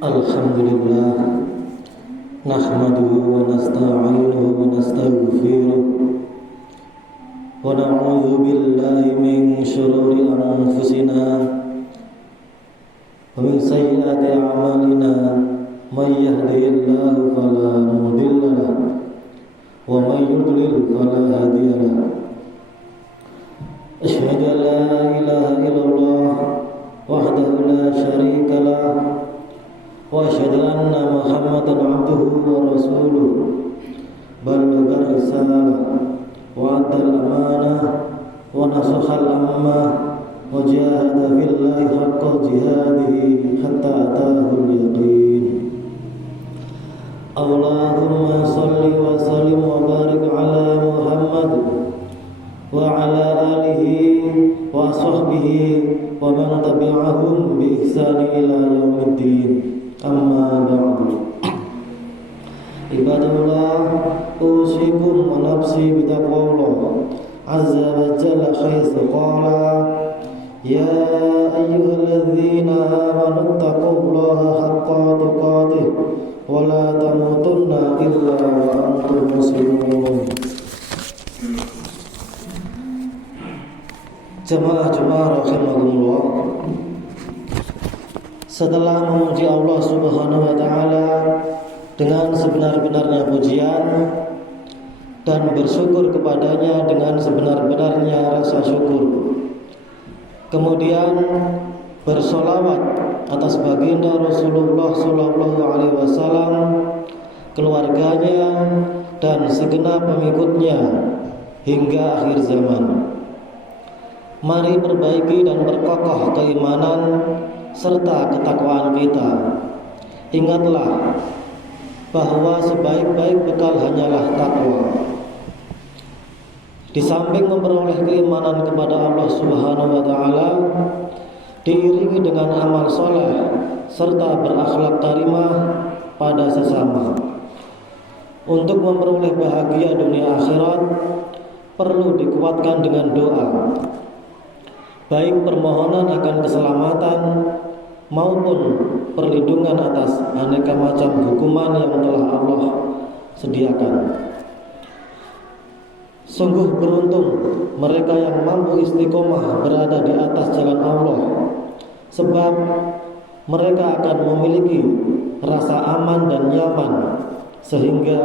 Alhamdulillah nahmaduhu wa nasta'inuhu wa nastaghfiruh wa na'udzu billahi min shururi anfusina wa min sayyiati a'malina may yahdihillahu fala mudilla lahu wa may yudlil fala hadiya lahu. Asyhadu an la ilaha illallah wahdahu la syarika lahu wa asyhadu anna Muhammadan abduhu wa rasuluh ballagha risalah wa addal amanah wa nasaha al-ummah wa jahada fillahi haqqa jihadihi hatta ataahu al-yaqin. Allahumma salli wa sallim wa barik ala Muhammad wa ala alihi wa sahbihi wa man tabi'ahum bi ihsani ila yaumiddin. Amma ba'du. Ibadallah, usikum wa nafsi bitaqwallah azza wa jalla haitsu qala ya ayyuhalladzina amanu taqullaha haqqa tuqatih wa la tamutunna illa wa antum muslimun. Jamaah rahimakumullah, setelah memuji Allah Subhanahu wa taala dengan sebenar-benarnya pujian dan bersyukur kepadanya dengan sebenar-benarnya rasa syukur, kemudian bersolawat atas baginda Rasulullah sallallahu alaihi wasallam, keluarganya dan segenap pengikutnya hingga akhir zaman. Mari perbaiki dan perkokoh keimanan serta ketakwaan kita. Ingatlah bahwa sebaik-baik bekal hanyalah takwa. Di samping memperoleh keimanan kepada Allah Subhanahu wa taala, diiringi dengan amal soleh serta berakhlak karimah pada sesama. Untuk memperoleh bahagia dunia akhirat, perlu dikuatkan dengan doa, baik permohonan akan keselamatan maupun perlindungan atas aneka macam hukuman yang telah Allah sediakan. Sungguh beruntung mereka yang mampu istiqomah berada di atas jalan Allah, sebab mereka akan memiliki rasa aman dan nyaman sehingga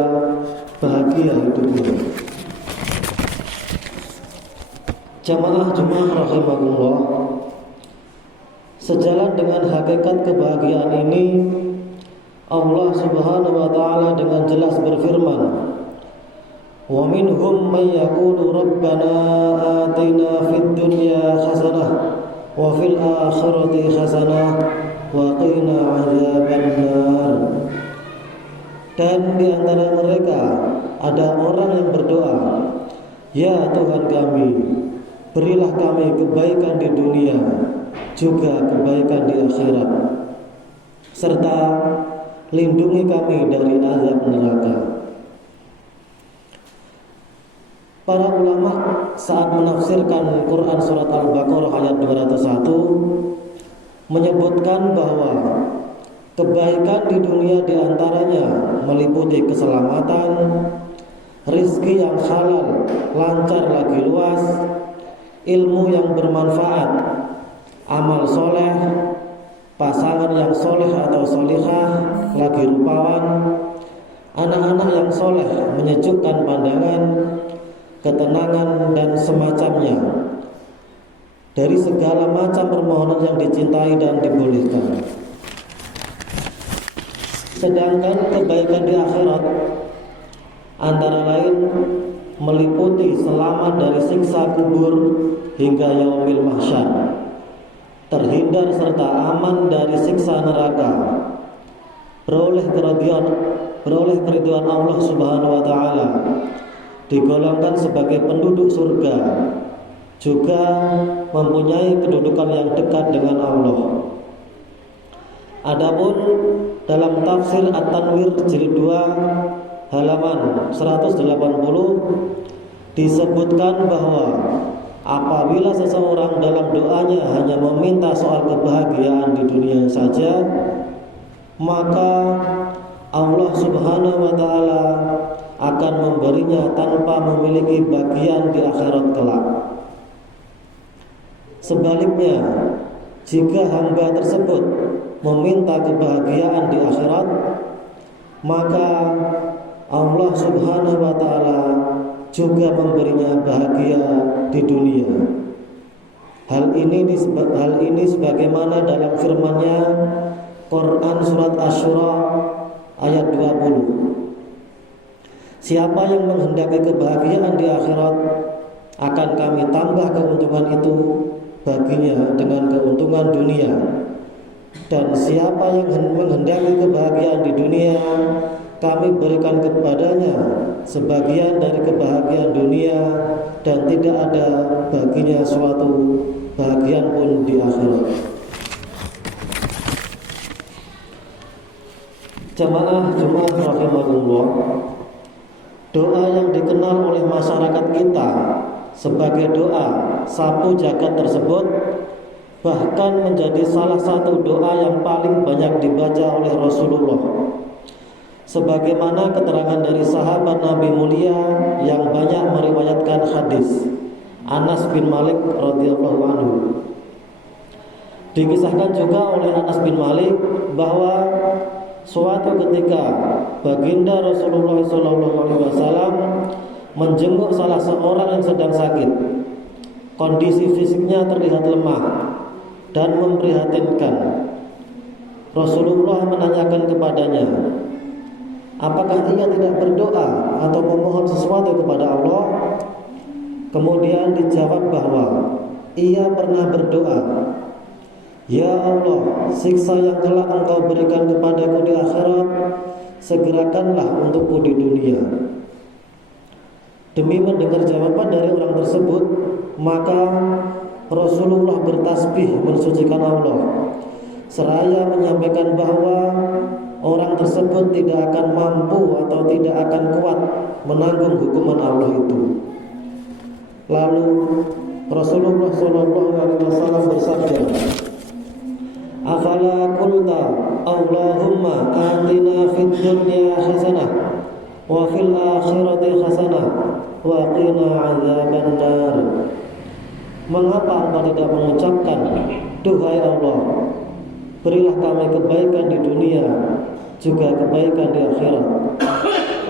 bahagia hidupnya. Jamaah rahimakumullah, sejalan dengan hakikat kebahagiaan ini, Allah Subhanahu wa taala dengan jelas berfirman, "Wa minhum may yaqulu rabbana atina fid dunya hasanah wa fil akhirati hasanah wa qina adzabannar." Dan di antara mereka ada orang yang berdoa, "Ya Tuhan kami, berilah kami kebaikan di dunia, juga kebaikan di akhirat, serta lindungi kami dari azab neraka." Para ulama saat menafsirkan Quran surat Al-Baqarah ayat 201 menyebutkan bahwa kebaikan di dunia diantaranya meliputi keselamatan, rizki yang halal, lancar lagi luas, ilmu yang bermanfaat, amal soleh, pasangan yang soleh atau solihah lagi rupawan, anak-anak yang soleh menyejukkan pandangan, ketenangan dan semacamnya dari segala macam permohonan yang dicintai dan dibolehkan. Sedangkan kebaikan di akhirat antara lain meliputi selamat dari siksa kubur hingga yaumil mahsyar, terhindar serta aman dari siksa neraka, beroleh keriduan Allah Subhanahu wa taala, digolongkan sebagai penduduk surga, juga mempunyai kedudukan yang dekat dengan Allah. Adapun dalam tafsir At-Tanwir jilid 2 halaman 180 disebutkan bahwa apabila seseorang dalam doanya hanya meminta soal kebahagiaan di dunia saja, maka Allah Subhanahu wa taala akan memberinya tanpa memiliki bagian di akhirat kelak. Sebaliknya, jika hamba tersebut meminta kebahagiaan di akhirat, maka Allah Subhanahu wa taala juga memberinya bahagia di dunia. Hal ini sebagaimana dalam firman-Nya Quran surat Asy-Syura ayat 20. Siapa yang menghendaki kebahagiaan di akhirat, akan kami tambah keuntungan itu baginya dengan keuntungan dunia. Dan siapa yang menghendaki kebahagiaan di dunia, kami berikan kepadanya sebagian dari kebahagiaan dunia, dan tidak ada baginya suatu bahagian pun di akhirat. Jamaah Jumat rahimahullah, doa yang dikenal oleh masyarakat kita sebagai doa sapu jagat tersebut bahkan menjadi salah satu doa yang paling banyak dibaca oleh Rasulullah, sebagaimana keterangan dari sahabat Nabi mulia yang banyak meriwayatkan hadis, Anas bin Malik radhiyallahu anhu. Dikisahkan juga oleh Anas bin Malik bahwa suatu ketika baginda Rasulullah SAW menjenguk salah seorang yang sedang sakit. Kondisi fisiknya terlihat lemah dan memprihatinkan. Rasulullah menanyakan kepadanya, apakah ia tidak berdoa atau memohon sesuatu kepada Allah? Kemudian dijawab bahwa ia pernah berdoa, ya Allah, siksa yang telah Engkau berikan kepadaku di akhirat, segerakanlah untukku di dunia. Demi mendengar jawaban dari orang tersebut, maka Rasulullah bertasbih mensucikan Allah, seraya menyampaikan bahwa orang tersebut tidak akan mampu atau tidak akan kuat menanggung hukuman Allah itu. Lalu Rasulullah SAW bersabda, afala qulta Allahumma atina fid dunya hasanah wa fil akhirati hasanah wa qina adzabannar. Mengapa engkau tidak mengucapkan, duhai Allah, berilah kami kebaikan di dunia juga kebaikan di akhirat,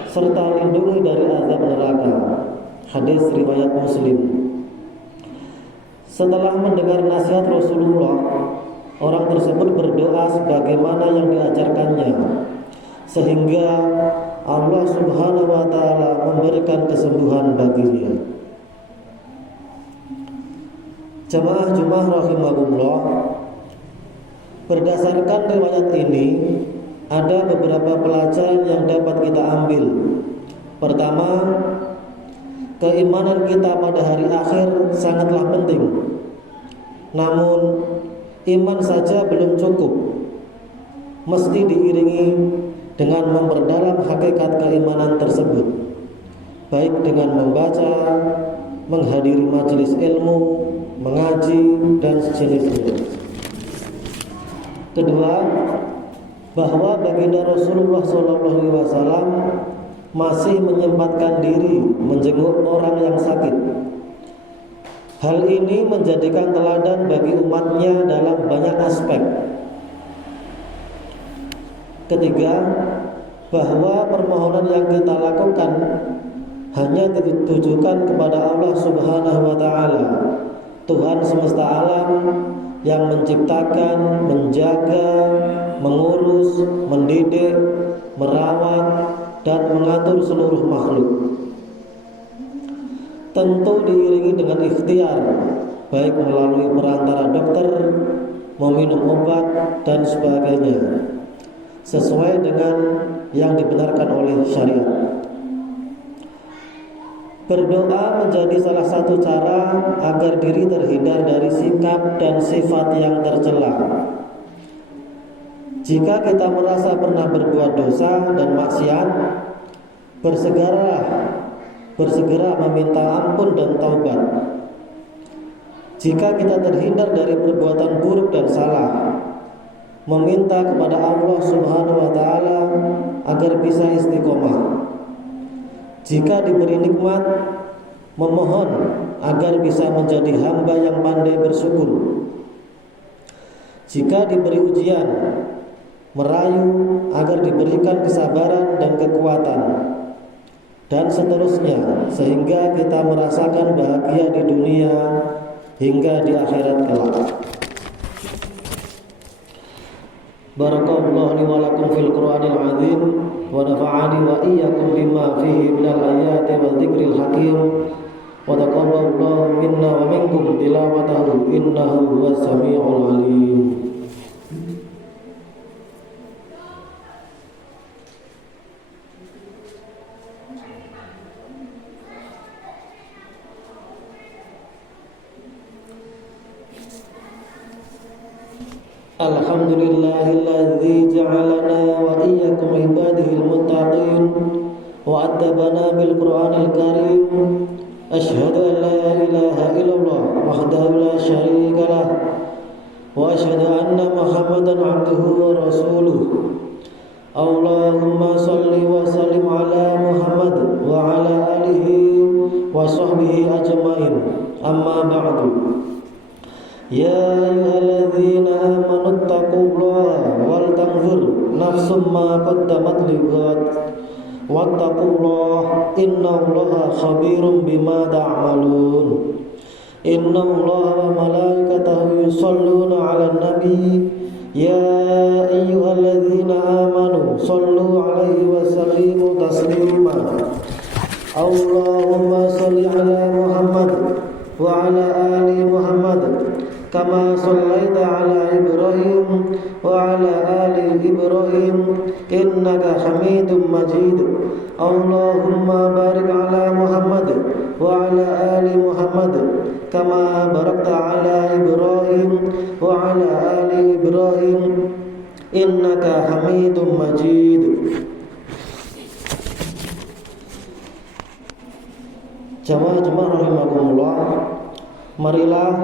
serta lindungi dari azab neraka. Hadis riwayat Muslim. Setelah mendengar nasihat Rasulullah, orang tersebut berdoa sebagaimana yang diajarkannya, sehingga Allah Subhanahu wa taala memberikan kesembuhan baginya. Jamaah Jumat rahimahullah, berdasarkan riwayat ini ada beberapa pelajaran yang dapat kita ambil. Pertama, keimanan kita pada hari akhir sangatlah penting. Namun iman saja belum cukup, mesti diiringi dengan memperdalam hakikat keimanan tersebut, baik dengan membaca, menghadiri majelis ilmu, mengaji, dan sejenisnya. Kedua, bahwa baginda Rasulullah SAW masih menyempatkan diri menjenguk orang yang sakit. Hal ini menjadikan teladan bagi umatnya dalam banyak aspek. Ketiga, bahwa permohonan yang kita lakukan hanya ditujukan kepada Allah Subhanahu wa taala, Tuhan semesta alam yang menciptakan, menjaga, mengurus, mendidik, merawat, dan mengatur seluruh makhluk. Tentu diiringi dengan ikhtiar, baik melalui perantara dokter, meminum obat, dan sebagainya, sesuai dengan yang dibenarkan oleh syariat. Berdoa menjadi salah satu cara agar diri terhindar dari sikap dan sifat yang tercela. Jika kita merasa pernah berbuat dosa dan maksiat, bersegera meminta ampun dan taubat. Jika kita terhindar dari perbuatan buruk dan salah, meminta kepada Allah Subhanahu wa taala agar bisa istiqomah. Jika diberi nikmat, memohon agar bisa menjadi hamba yang pandai bersyukur. Jika diberi ujian, merayu agar diberikan kesabaran dan kekuatan, dan seterusnya, sehingga kita merasakan bahagia di dunia hingga di akhirat kelak. Barakallahu li wa lakum fil Qur'anil azim wa nafa'ani wa iyyakum bima fihi minal ayati wa dzikril hakim wa taqabbalallahu minna wa minkum tilawatahu innahu huwas samiul alim. Alhamdulillahilladzi ja'alana wa iyyakum ibadihil muttaqin wa addabana bil Qur'anil karim. Asyhadu an la ilaha illallah wahdahu la syarika lah wa asyhadu anna Muhammadan 'abduhu wa rasuluh. Allahumma shalli wa sallim ala Muhammad wa ala alihi wa sahbihi ajmain. Amma ba'du. Ya ayyuhalladzina amanu taqullaha wal tanzur nafsum ma qaddamat lighad wattaqullaha innallaha khabirum bima ta'malun. Innallaha wa malaikatahu yusholluna 'alan nabi ya ayyuhalladzina amanu shallu 'alaihi wa sallimu taslima. Allahumma shalli 'ala Muhammad wa 'ala ali Muhammad kama shallaita ala Ibrahim wa ala ali Ibrahim innaka Hamidum Majid. Allahumma barik ala Muhammad wa ala ali Muhammad kama barakta ala Ibrahim wa ala ali Ibrahim innaka Hamidum Majid. Jamaah rahimakumullah, marilah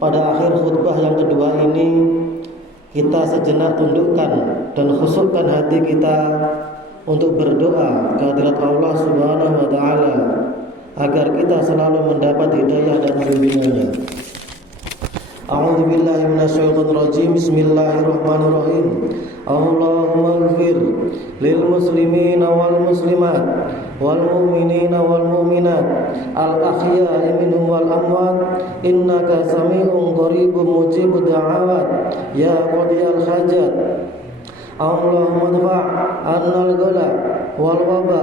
pada akhir khutbah yang kedua ini kita sejenak tundukkan dan khusyukkan hati kita untuk berdoa kehadirat Allah Subhanahu wa taala agar kita selalu mendapat hidayah dan bimbingannya. A'udzu billahi minasyaitonir rajim. Bismillahirrahmanirrahim. Allahumma ighfir lil muslimina wal muslimat wal mu'minina wal mu'minat al ahya'i minhum wal amwat innaka sami'un qaribun mujibud da'awat ya qadiyal hajat. Allahumma dfa' annal ghala wal waba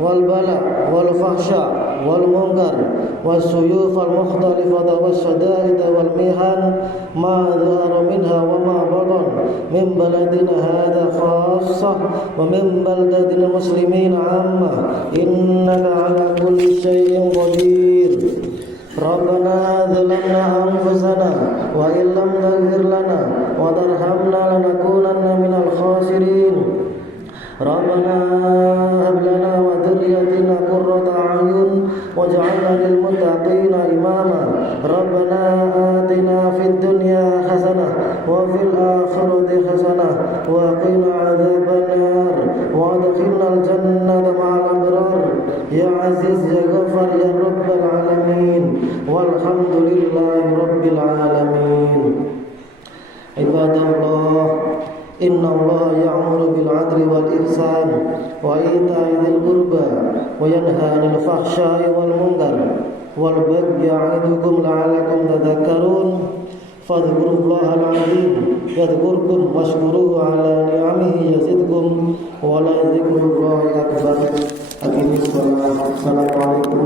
wal bala wal fahsya wal munkar was suyuf al mukhtalifata was shada'id wal mihan ma dhahara minha wa ma batan min baladina hadha khassah wa min baladatil muslimin 'ammah innaka 'ala kulli syai'in qadir. Rabbana zalamna anfusana wa illam taghfir lana wa tarhamna lanakunanna minal khasirin. Rabbana hab lana wa dhurriyyatina qurrata a'yun waj'alna lil muttaqina imama. Rabbana atina fid dunya hasanah wa fil akhirati hasanah wa qina adzabannar wa adkhilnal jannata ma'al abrar ya aziz ya ghafar ya rabbal alamin. Walhamdulillahi rabbil alamin. Ibadallah, innallaha ya'muru bil 'adli wal ihsan wa ita'i dzil qurba wa yanha 'anil fahsya'i wal munkar wal bagyi ya'idukum la'allakum tadhakkarun. Fadhkurullaha al-'azim yadhkurkum washkuruhu 'ala ni'amihi yazidkum wa la dzikrullahi akbar. Assalamualaikum